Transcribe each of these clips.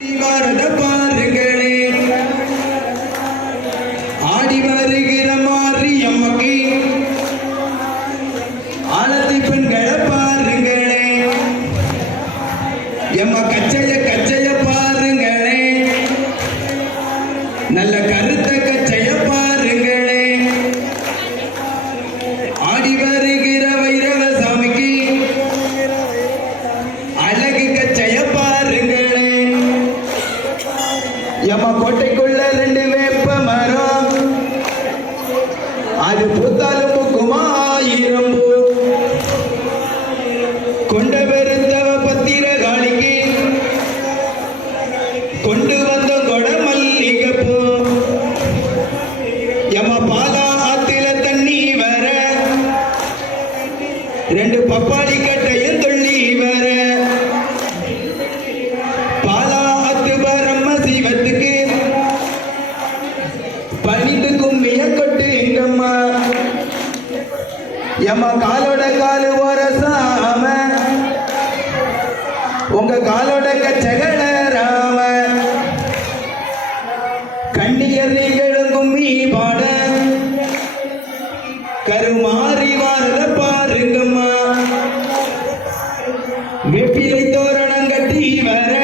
பாரத பாருங்களே ஆடி வருகிற மாறி அம்மக்கு ஆலத்தி பெண்களை பாருங்களே எம்ம கச்சைய பாருங்களே நல்ல கருத்த கச்சைய பாருங்களே ஆடி வருகிற வைரவ சாமிக்கு அழகு கச்சைய பாருங்களே எம்ம கோட்டைக்குள்ள ரெண்டு வேப்ப மரம் அது பூத்தாலும் பூக்குமா ஆயிரம் பூ கொண்ட பெருந்தவ பத்திர காளிக்கு கொண்டு வந்த கொட மல்லிகை பூ எம்ம பாலா ஆத்தில தண்ணி வர ரெண்டு பப்பாளி கட்டையும் துள்ளி வர பாலா ஆத்து பரம்ம சிவத்துக்கு பணிந்து கும்மிய கொட்டு எங்கம்மா எம்மா காலோட காலு வரசாம உங்க காலோட கச்சகள ராம கண்ணியர் நீங்களும் கும்மி பாட கருமாறி வாரத பாருங்கம்மா வேப்பிலை தோரணம் கட்டி வர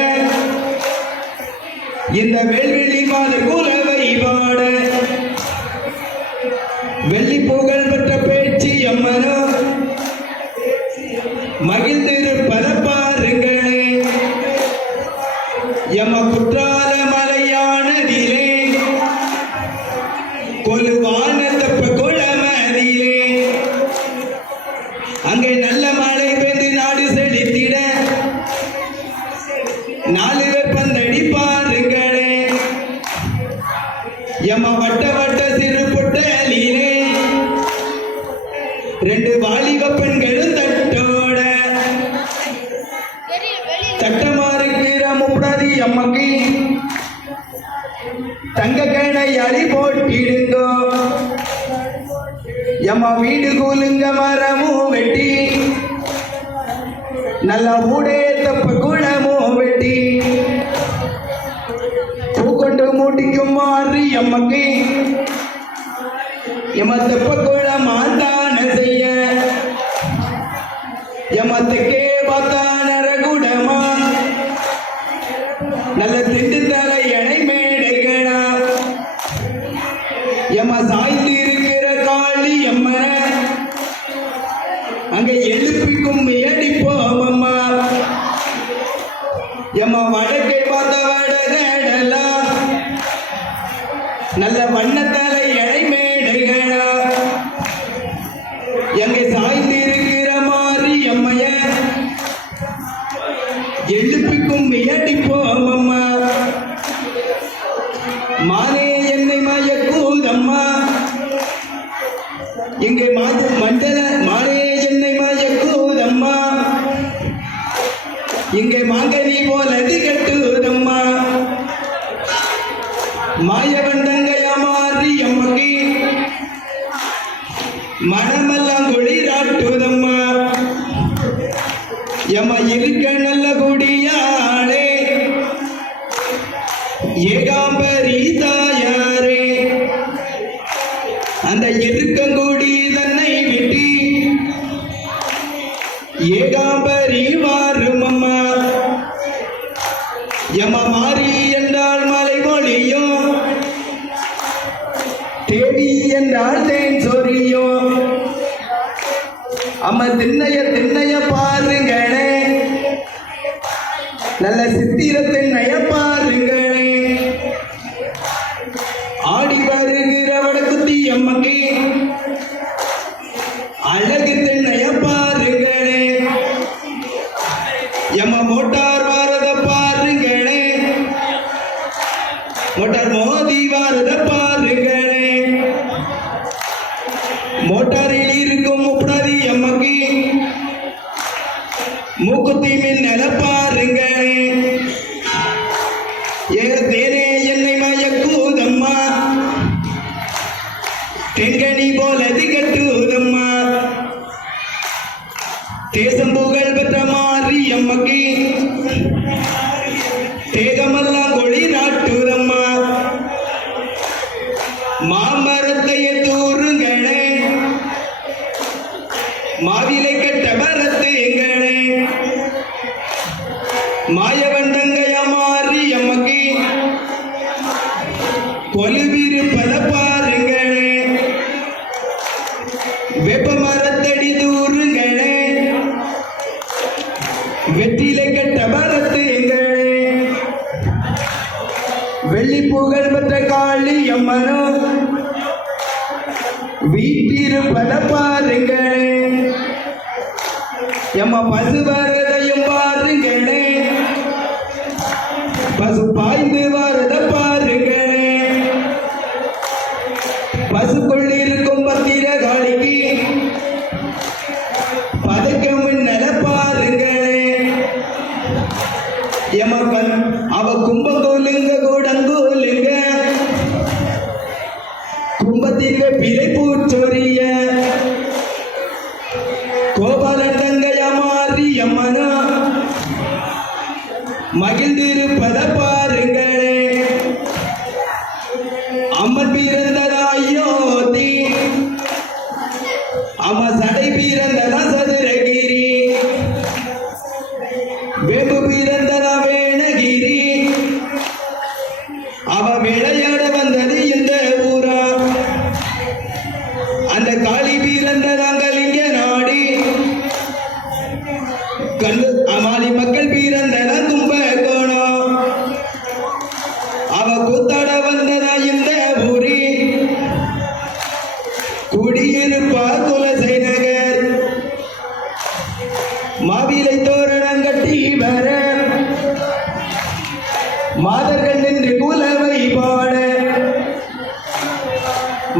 இந்த வெள்வெளி மாதர் குலவை பாட வெள்ளி புகழ் பெற்ற பேச்சு அம்மனோ மகிழ்ந்திருப்பத பாருங்களே எம்ம குற்றால மலையானதிலே கொலுவான தப்ப குளமதிலே அங்கே நல்ல மழை பெய்து நாடு செழித்திட நாலு வெப்பந்தடி பாருங்களே எம்ம வட்ட வட்ட சிறு பொட்டலிலே ரெண்டு வாலிப பெண்களும் தட்டோட தட்டமா இருக்கிற முப்படாதி அம்மக்கு தங்க கேணை அடி போட்டிடுங்கோ எம்மா வீடு கூலுங்க மரமும் வெட்டி நல்ல ஊடே தப்ப குளமும் வெட்டி பூக்கொண்டு மூட்டிக்கும் மாறி அம்மக்கு எம்ம தெப்ப குளம் ஆண்டான செய்ய எம்மத்துக்கே பார்த்தான ரகுடமா நல்ல திண்டு தலை எடை மேடைகளா எம்ம சாய்ந்து இருக்கிற காளி எம்மன அங்க எழுப்பிக்கும் அடிப்போம் அம்மா எம்ம வடக்கை பார்த்த வடகடலா நல்ல வண்ணத்தலை எடை மேடைகளா எங்க சாய்ந்து இருக்கிற மாறி அம்மைய எழுப்பிக்கும் அடிப்போம் அம்மா மானே என்னை மயக்கூதம்மா இங்கே மண்டல மானே என்னை மயக்கூதம்மா இங்கே மாங்கனி போலது கட்டுதம்மா மாயவண்டங்கையா மாறி அம்மக்கு மனமெல்லாம் குளிராட்டுதம்மா எம்ம இருக்க நல்ல குடியாளே ஏகாம்பரி தாயாரே அந்த இருக்கங்குடி தன்னை விட்டு ஏகாம்பரி வாரும் அம்மா எம்ம மாறி என்றால் மலை மொழியும் தேடி என்றால் தேன் சொரியும் அம்மா திண்ணைய பாருங்களே நல்ல சித்திர திண்ணைய பாருங்களே ஆடி வருகிற வடக்குத்தி அம்மக்கு அழகு திண்ணைய பாருங்களே எம்ம மோட்டார் வாரத பாருங்களே மோட்டார் மோதி வாரத பாருங்களே மோட்டாரில் இருக்கும் முப்படாதி அம்மக்கு மூக்குத்தி மின்னல பாருங்களே தேனே என்னை மயக்கூதம்மா தென்கனி போலது கட்டுதம்மா தேசம் புகழ் பெற்ற மாறி அம்மக்கு தேகமெல்லாம் கொழி நாட்டுதம்மா மாமரத்தைய தூருங்களே மாவிலை கட்ட மரத்து எங்களே மாயவண்டங்கையா மாறி எம்மக்கு கொலுவிருப்பத பாருங்களே வெப்ப மரத்தடி தூருங்களே வெற்றிலை கட்ட மரத்து எங்களே வெள்ளி புகழ் பெற்ற காளி அம்மனோ வீட்டிருப்பத பாருங்களே எம்ம பசு வரதையும் பாருங்களே பசு பாய்ந்து வரத பாருங்களே பசுக்குள் இருக்கும் பத்திர காளிக்கு பதக்கம் நல பாருங்களே எமக்கன் அவ கும்பங்கோலுங்க கூடங்கோலுங்க கும்பத்தில் பிறை பூச்சொரிய கோபாலன் தங்கையா மாறி அம்மனா மகிழ்ந்திருப்பத பாருங்களே அம்மன் பிறந்ததாயோதி அம்ம சடை பிறந்ததா சதுரகிரி வேம்பு பிறந்ததா வேணகிரி அவ விளையாட வந்தது இந்த ஊரா அந்த காளி பிறந்ததாங்கலிங்க நாடி கண்டு அமாலி மக்கள் பிறந்ததா கும்பகோணம் அவ கூத்தாட வந்ததா இந்த ஊரி குடியிருப்பா குலசை நகர் மாவிலை தோரணம் கட்டி வர மாதர்கள் நின்று குலவை பாட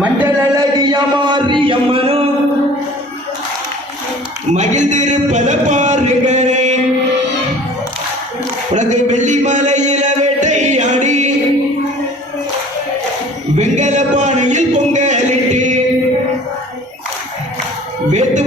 மஞ்சள் அழகிய மாறி அம்மனும் மகிழ்ந்திருப்பத பாருங்களே உனக்கு வெள்ளி மலையில வேட்டையாடி வெங்கல பானையில் பொங்கலிட்டு வேத்து